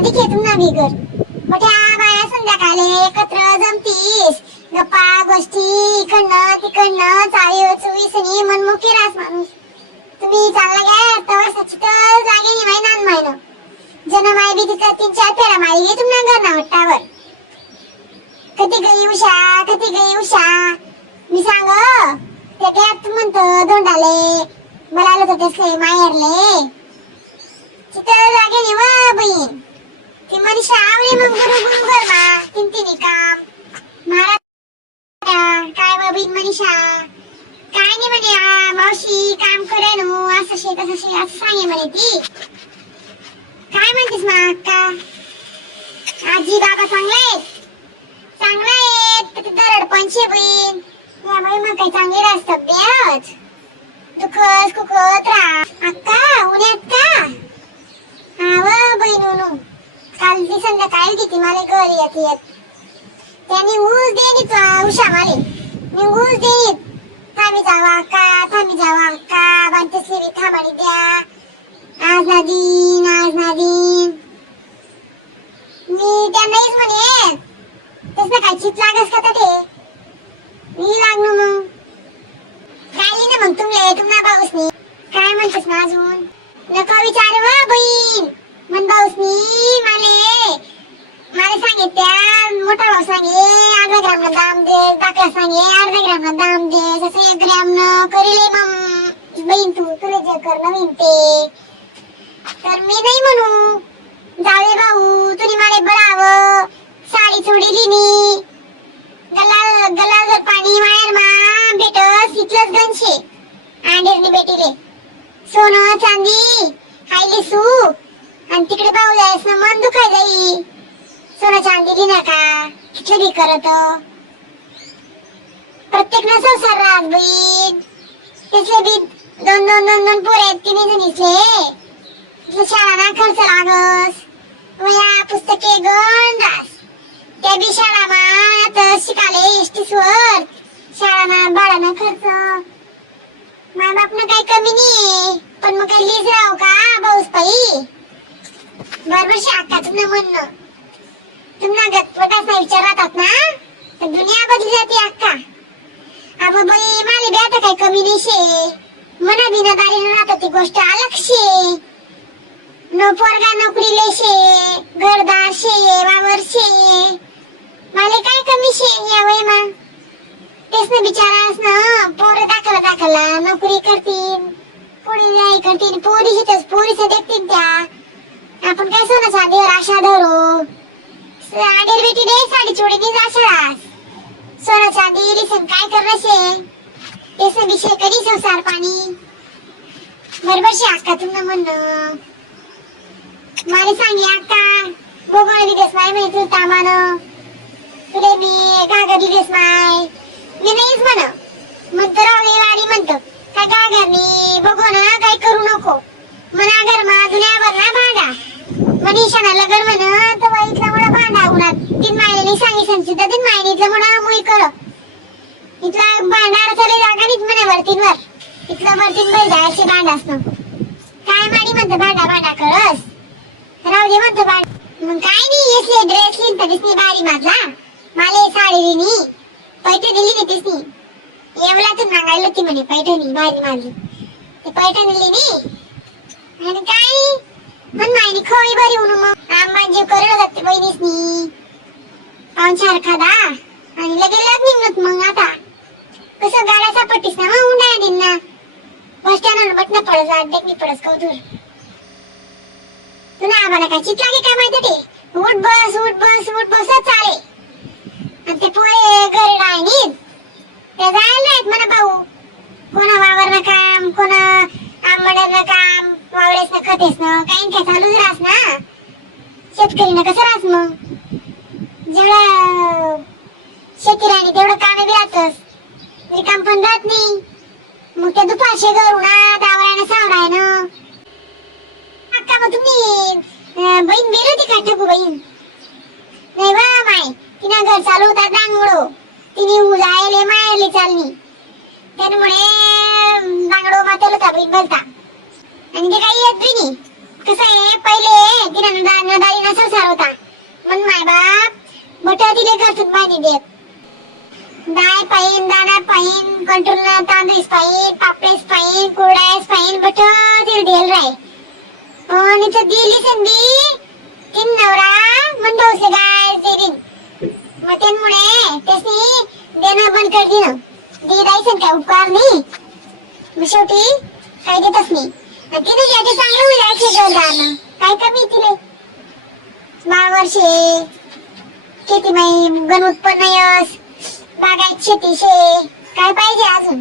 शादी घेतून ना बिगर मोठ्या बाया संध्याकाळी एकत्र जमतीस गप्पा गोष्टी इकडनं तिकडनं चाळी चोवीसनी मनमुखी रास माणूस तुम्ही चालला गे तर सचितच लागे नि महिनान महिना जनमाई बी तिथं 3-4 फेरा मारी गे तुम्ही घरना वट्टावर कधी गई उषा मी सांग ते गॅप म्हणतो दोंडाले मला आलं तर तसले माहेरले तिथं लागे नि व बहीण ती मनीषा आवली मग गुरु घरमा तिन्ही काम महाराज काय व बहीण मनीषा काय नाही म्हणे मावशी काम करे नो असं शे तसं शे असं सांगे म्हणे ती काय म्हणतेस मग अक्का आजी बाबा चांगले दरड पंचे बहीण यामुळे मग काही चांगली रास तब्येत दुखत खुकत राहा अक्का उन्यात का हा बहीण काल ती संध्याकाळी किती मला घरी येत त्यांनी ऊस देणीत उषा माले मी ऊस देणीत थांबी जावा अक्का बांधतेसली बी थांबाणी द्या आज ना दिन मी त्यांनाच म्हणे तसं काय चित लागस का ते मी लागलो मग राहिली ना मग तुम्हाला भाऊसनी काय म्हणतेस ना अजून नका विचार व बहीण मन भाऊसनी मला सांगितल्या मोठा भाऊ सांगे अर्धा ग्राम न दाम दे दाखला सांगे अर्धा ग्राम न दाम दे जसं 1 ग्राम न करीले मग बहीण तुला जे करणं विनते तर मी नाही म्हणू जावे भाऊ तुझी मला बळावं साडी चोडीली नी गला जर पाणी मायर मा भेटस इथलंच गणशे आंडेरनी बेटीले सोनं चांदी हायले सू आणि तिकडे भाऊ जायस ना मन दुखाय जाई सोनं चांदी ली नका कितलं बी करत प्रत्येक न संसार राहत बहीण त्याचे बी दोन पोरे आहेत 3 जणीचे शाळा ना खर्च लागस वया पुस्तके गण रास त्या बी शाळा मा आता शिकाले एसटीसवर शाळा ना बाळाना खर्च माय बापनं काही कमी नाही पण मग काही लीज राहू का भाऊस पाई बरोबर अक्का तुमनं म्हणणं तुम्हाला गटपटाचा विचार राहतात ना तर दुनिया बदली जाते अक्का अब बाई माले बी आता काही कमी नाही शे मना बिनादारी राहतात ती गोष्ट अलग शे न पोरगा नोकरी लेशे घरदार शे वावर शे माले काय कमी शे या वय मा तेच ना बिचारास ना पोरं दाखला नोकरी करतील पुढे जाई करतील पोरीसे देखतील त्या आपण काय सोनं चांदीवर आशा धरू आडेर बेटी दे साडी चोडीनी जाशास सोनं चांदी लिसन काय करशे तेच ना विषय कधी संसार पाणी बरोबर शे अक्का तुमनं म्हणणं मारे सांगे अक्का बोगळ दिवस माय मी तू तामान तुले मी गागर दिवस माय मी नाहीच म्हणतो रविवारी म्हणतो काय गागरनी बघू ना काय करू नको मना घर मा दुनियाभर ना भांडा मनीषाना लगन म्हण तर इथला मला भांडा उन्हात 3 महिन्यांनी सांगितलं सुद्धा 3 महिन्यातलं म्हणा मुई कर इथला भांडार चले जागा नीच म्हणे वरतींवर इथलं वरतीन बैल जायचे भांडा असणं काय माडी म्हणतो भांडा करस राहू दे म्हणतो मग काय नाही यसले ड्रेस लिहिन तर दिसनी बारी माझा माले साडी दिनी पैठणी दिली नाही दिसनी एवढ्यातून मागायला होती म्हणे पैठणी बारी माझी ते पैठणी लिहिनी आणि काय मन मायनी खोई बरी म्हणून मग आम्हाला जीव करू लागते बहिणीसनी पाहुणचार खादा आणि लगेच निघत मग आता कसं गाड्या सापडतीस ना मग उन्हाळ्या दिन ना बस स्टँडवर बटणं पडस देखणी पडस कौतूर तुला आम्हाला काय चित लागे काय माहिती ते उठ बस चाले आणि ते पोळे घरी राहिनीत ते जायला नाहीत म्हणा भाऊ कोणा वावरनं काम कोणा आंबड्यानं काम वावरेस ना खतेस ना काही काय चालूच राहस ना शेतकरी ना कसं राहस मग जेवढं शेती राहिली तेवढं काम बी राहतस रिकाम पण राहत नाही मग ते दुपारशे घरूनात आवरायनं सावरायनं अक्का मग तुम्ही बहीण गेली होती का ठकू बहीण नाही वा माय तिनं घर चालू होता दांगडो तिने उजायले मायले चालनी त्यामुळे दांगडो मातेल होता बहीण बोलता आणि ते काही येत बी नाही कसं आहे पहिले तिला नदारी नसा सार होता मग माय बाप बटा तिले घरसून बांधी देत डाळ पाहिन दाणा पाहिन कंट्रोल तांदूळ पाहिन पापडेस पाहिन कुरडास पाहिन बटा तिला देल राय आणि तो दिली संधी तीन नवरा मंडोसे गाय देईन मग त्यामुळे त्याची देणं बंद कर दिलं दे द्यायचं काय उपकार नाही मग शेवटी काय देतच नाही तिने याचे चांगलं जायचे जोरदार काय कमी तिले 12 वर्षे किती माई गण उत्पन्न यस बागायत शेती शे काय पाहिजे अजून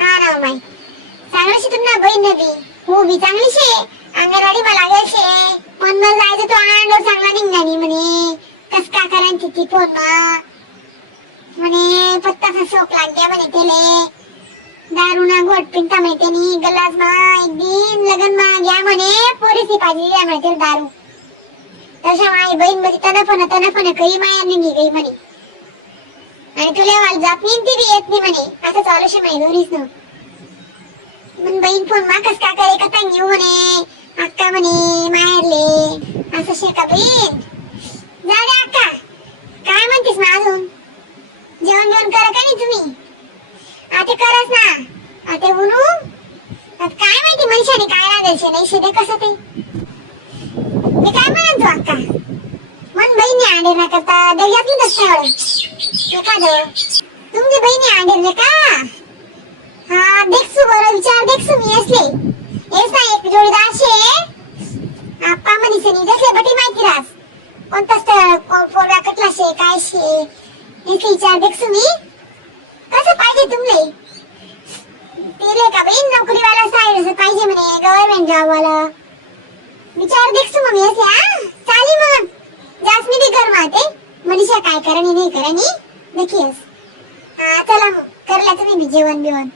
हा ना माई चांगलं शे तुमना बहीण नदी हो बी चांगली शे अंगणवाडी मला लागेल शे पण मला जायचं तो अंगणवाडी चांगला निघणारी म्हणे कस का करायची तिथे फोन म्हणे पत्ताचा शोक लाग गया म्हणे तेले दारू ना घोट पिंता म्हणे त्यांनी गलास मा एक दिन लगन मा गया म्हणे पोरीसी पाहिजे या म्हणे दारू तशा माई बहीण मध्ये तनफन करी माया निघी गई म्हणे आणि तुला वाल जात नाही ती बी येत नाही म्हणे असं चालू शे माई दोन्हीच न मन बहीण फोन मा कस का करे कथा घेऊ म्हणे अक्का म्हणे माहेरले असं शे का बहीण जा दे अक्का काय म्हणतेस ना अजून जेवण करा का नाही तुम्ही आता करस ना आता उनू आता काय माहिती मनुष्याने काय रागायचे नाही शेते कसं ते मी काय म्हणतो अक्का मन बहिणी आंडे ना करता दर्यातली नसतं एखादं तुमची बहिणी आंडेल का हा देखसू बरं विचार देखसू मी असले ऐसा एक जोडीदार शे आप्पा म्हणी सनी देखले बटी माहिती रास कोणता स्थळ पोरगा कटला शे काय शे इथे विचार देखसू मी कसं पाहिजे तुमले तिले का बाई नोकरी वाला साईड पाहिजे म्हणे गव्हर्नमेंट जॉब वाला विचार देखसू मग ऐसे चाली मग जास मी भी घर माते मनीषा काय करणी नाही करणी देखीस चला मग करला तुम्ही जेवण बिवण